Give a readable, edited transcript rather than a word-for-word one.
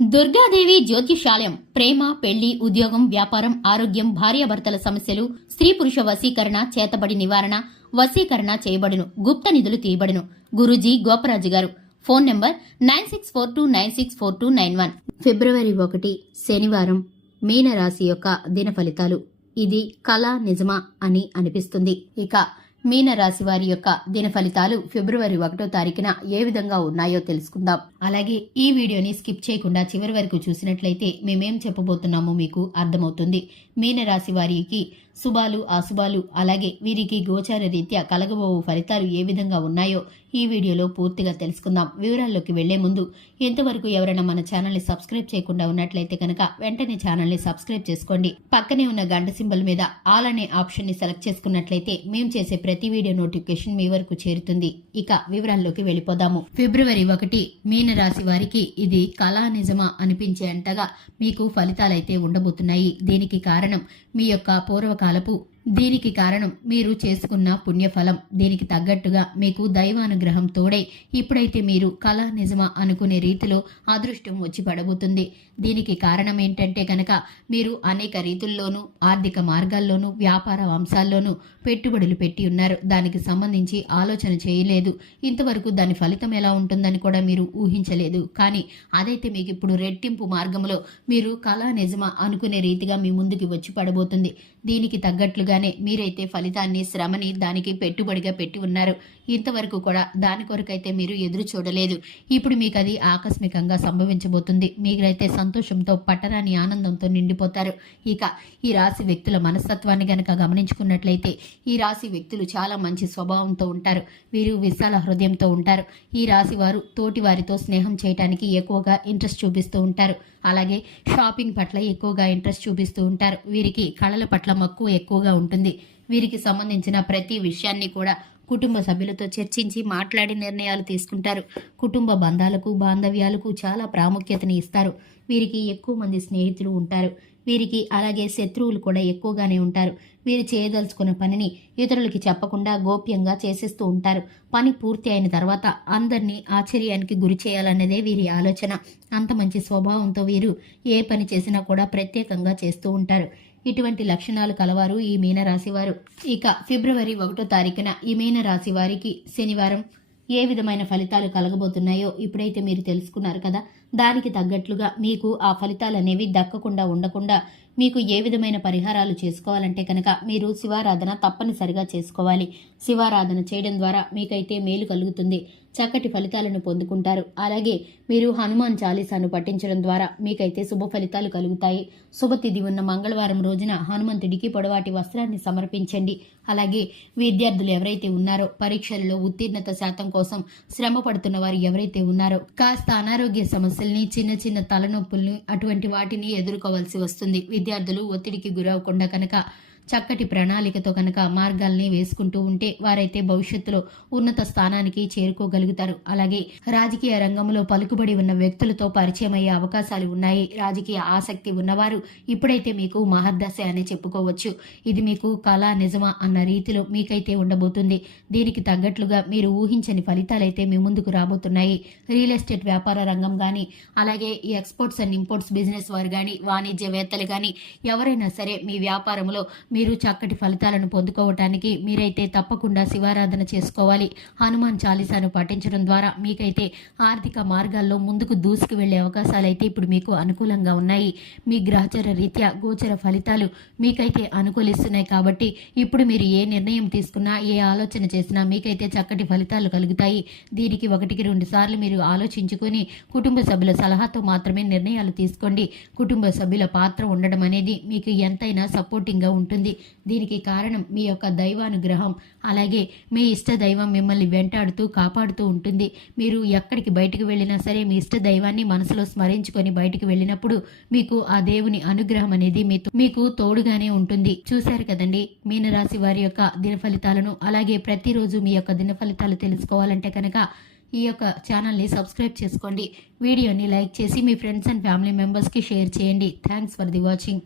దుర్గాదేవి జ్యోతిషాలయం ప్రేమ, పెళ్లి, ఉద్యోగం, వ్యాపారం, ఆరోగ్యం, భార్యాభర్తల సమస్యలు, స్త్రీ పురుష వశీకరణ, చేతబడి నివారణ, వశీకరణ చేయబడును, గుప్త నిధులు తీయబడును. గురూజీ గోపరాజు గారు. Phone number 9642964291. ఫిబ్రవరి 1 శనివారం మీనరాశి యొక్క దిన ఫలితాలు. ఇది కళ నిజమా అని అనిపిస్తుంది. ఇక మీనరాశి వారి యొక్క దిన ఫలితాలు ఫిబ్రవరి 1వ తారీఖున ఏ విధంగా ఉన్నాయో తెలుసుకుందాం. అలాగే ఈ వీడియోని స్కిప్ చేయకుండా చివరి వరకు చూసినట్లయితే మేమేం చెప్పబోతున్నామో మీకు అర్థమవుతుంది. మీనరాశి వారికి శుభాలు, అశుభాలు, అలాగే వీరికి గోచార రీత్యా కలగబోవు ఫలితాలు ఏ విధంగా ఉన్నాయో ఈ వీడియోలో పూర్తిగా తెలుసుకుందాం. వివరాల్లోకి వెళ్లే ముందు ఎంతవరకు ఎవరైనా మన ఛానల్ని సబ్స్క్రైబ్ చేయకుండా ఉన్నట్లయితే కనుక వెంటనే ఛానల్ని సబ్స్క్రైబ్ చేసుకోండి. పక్కనే ఉన్న గంట సింబల్ మీద ఆల్ అనే ఆప్షన్ ని సెలెక్ట్ చేసుకున్నట్లయితే మేము చేసే ప్రతి వీడియో నోటిఫికేషన్ మీ వరకు చేరుతుంది. ఇక వివరాల్లోకి వెళ్ళిపోదాము. ఫిబ్రవరి 1 మీనరాశి వారికి ఇది కళా నిజమా అనిపించే అంతగా మీకు ఫలితాలైతే ఉండబోతున్నాయి. దీనికి కారణం మీ యొక్క పూర్వకాలపు దీనికి కారణం మీరు చేసుకున్న పుణ్యఫలం. దీనికి తగ్గట్టుగా మీకు దైవానుగ్రహం తోడై ఇప్పుడైతే మీరు కళ నిజమా అనుకునే రీతిలో అదృష్టం వచ్చి పడబోతుంది. దీనికి కారణం ఏంటంటే కనుక మీరు అనేక రీతుల్లోనూ, ఆర్థిక మార్గాల్లోనూ, వ్యాపార అంశాల్లోనూ పెట్టుబడులు పెట్టి ఉన్నారు. దానికి సంబంధించి ఆలోచన చేయలేదు. ఇంతవరకు దాని ఫలితం ఎలా ఉంటుందని కూడా మీరు ఊహించలేదు. కానీ అదైతే మీకు ఇప్పుడు రెట్టింపు మార్గంలో మీరు కళ నిజమా అనుకునే రీతిగా మీ ముందుకి వచ్చి పడబోతుంది. దీనికి తగ్గట్లుగా మీరైతే ఫలితాన్ని, శ్రమని దానికి పెట్టుబడిగా పెట్టి ఉన్నారు. ఇంతవరకు కూడా దాని కొరకైతే మీరు ఎదురు చూడలేదు. ఇప్పుడు మీకు అది ఆకస్మికంగా సంభవించబోతుంది. మీరైతే సంతోషంతో, పట్టరాని ఆనందంతో నిండిపోతారు. ఇక ఈ రాశి వ్యక్తుల మనస్తత్వాన్ని గనక గమనించుకున్నట్లయితే ఈ రాశి వ్యక్తులు చాలా మంచి స్వభావంతో ఉంటారు. వీరు విశాల హృదయంతో ఉంటారు. ఈ రాశి వారు తోటి వారితో స్నేహం చేయడానికి ఎక్కువగా ఇంట్రెస్ట్ చూపిస్తూ ఉంటారు. అలాగే షాపింగ్ పట్ల ఎక్కువగా ఇంట్రెస్ట్ చూపిస్తూ ఉంటారు. వీరికి కళల పట్ల మక్కువ ఎక్కువగా ఉంటుంది. వీరికి సంబంధించిన ప్రతి విషయాన్ని కూడా కుటుంబ సభ్యులతో చర్చించి మాట్లాడి నిర్ణయాలు తీసుకుంటారు. కుటుంబ బంధాలకు, బాంధవ్యాలకు చాలా ప్రాముఖ్యతని ఇస్తారు. వీరికి ఎక్కువ మంది స్నేహితులు ఉంటారు. వీరికి అలాగే శత్రువులు కూడా ఎక్కువగానే ఉంటారు. వీరు చేయదలుచుకున్న పనిని ఇతరులకి చెప్పకుండా గోప్యంగా చేసేస్తూ ఉంటారు. పని పూర్తి అయిన తర్వాత అందరినీ ఆశ్చర్యానికి గురి చేయాలన్నదే వీరి ఆలోచన. అంత మంచి స్వభావంతో వీరు ఏ పని చేసినా కూడా ప్రత్యేకంగా చేస్తూ ఉంటారు. ఇటువంటి లక్షణాలు కలవారు ఈ మీనరాశి వారు. ఇక ఫిబ్రవరి 1వ తారీఖున ఈ మీనరాశి వారికి శనివారం ఏ విధమైన ఫలితాలు కలగబోతున్నాయో ఇప్పుడైతే మీరు తెలుసుకున్నారు కదా. దానికి తగ్గట్లుగా మీకు ఆ ఫలితాలు అనేవి దక్కకుండా ఉండకుండా మీకు ఏ విధమైన పరిహారాలు చేసుకోవాలంటే కనుక మీరు శివారాధన తప్పనిసరిగా చేసుకోవాలి. శివారాధన చేయడం ద్వారా మీకైతే మేలు కలుగుతుంది. చక్కటి ఫలితాలను పొందుకుంటారు. అలాగే మీరు హనుమాన్ చాలీసాను పఠించడం ద్వారా మీకైతే శుభ ఫలితాలు కలుగుతాయి. శుభతిథి ఉన్న మంగళవారం రోజున హనుమంతుడికి పొడవాటి వస్త్రాన్ని సమర్పించండి. అలాగే విద్యార్థులు ఎవరైతే ఉన్నారో, పరీక్షలలో ఉత్తీర్ణత శాతం కోసం శ్రమ పడుతున్న వారు ఎవరైతే ఉన్నారో, కాస్త అనారోగ్య సమస్యల్ని, చిన్న చిన్న తలనొప్పుల్ని, అటువంటి వాటిని ఎదుర్కోవాల్సి వస్తుంది. విద్యార్థులు ఒత్తిడికి గురవకుండా కనుక చక్కటి ప్రణాళికతో కనుక మార్గాల్ని వేసుకుంటూ ఉంటే వారైతే భవిష్యత్తులో ఉన్నత స్థానానికి చేరుకోగలుగుతారు. అలాగే రాజకీయ రంగంలో పలుకుబడి ఉన్న వ్యక్తులతో పరిచయం అయ్యే అవకాశాలు ఉన్నాయి. రాజకీయ ఆసక్తి ఉన్నవారు ఇప్పుడైతే మీకు మహర్దశ అని చెప్పుకోవచ్చు. ఇది మీకు కళ నిజమా అన్న రీతిలో మీకైతే ఉండబోతుంది. దీనికి తగ్గట్లుగా మీరు ఊహించని ఫలితాలైతే మీ ముందుకు రాబోతున్నాయి. రియల్ ఎస్టేట్ వ్యాపార రంగం కానీ, అలాగే ఈ ఎక్స్పోర్ట్స్ అండ్ ఇంపోర్ట్స్ బిజినెస్ వారు కానీ, వాణిజ్యవేత్తలు కానీ ఎవరైనా సరే మీ వ్యాపారంలో మీరు చక్కటి ఫలితాలను పొందుకోవటానికి మీరైతే తప్పకుండా శివారాధన చేసుకోవాలి. హనుమాన్ చాలీసాను పఠించడం ద్వారా మీకైతే ఆర్థిక మార్గాల్లో ముందుకు దూసుకు వెళ్లే అవకాశాలైతే ఇప్పుడు మీకు అనుకూలంగా ఉన్నాయి. మీ గ్రహచార రీత్యా గోచర ఫలితాలు మీకైతే అనుకూలిస్తున్నాయి. కాబట్టి ఇప్పుడు మీరు ఏ నిర్ణయం తీసుకున్నా, ఏ ఆలోచన చేసినా మీకైతే చక్కటి ఫలితాలు కలుగుతాయి. దీనికి 1-2 సార్లు మీరు ఆలోచించుకొని కుటుంబ సభ్యుల సలహాతో మాత్రమే నిర్ణయాలు తీసుకోండి. కుటుంబ సభ్యుల పాత్ర ఉండడం అనేది మీకు ఎంతైనా సపోర్టింగ్గా ఉంటుంది. దీనికి కారణం మీ యొక్క దైవానుగ్రహం. అలాగే మీ ఇష్ట దైవం మిమ్మల్ని వెంటాడుతూ కాపాడుతూ ఉంటుంది. మీరు ఎక్కడికి బయటకు వెళ్ళినా సరే మీ ఇష్ట దైవాన్ని మనసులో స్మరించుకొని బయటకు వెళ్ళినప్పుడు మీకు ఆ దేవుని అనుగ్రహం అనేది మీకు తోడుగానే ఉంటుంది. చూశారు కదండి మీనరాశి వారి యొక్క దిన ఫలితాలను. అలాగే ప్రతిరోజు మీ యొక్క దిన ఫలితాలు తెలుసుకోవాలంటే కనుక ఈ యొక్క ఛానల్ని సబ్స్క్రైబ్ చేసుకోండి. వీడియోని లైక్ చేసి మీ ఫ్రెండ్స్ అండ్ ఫ్యామిలీ మెంబర్స్కి షేర్ చేయండి. Thanks for the watching.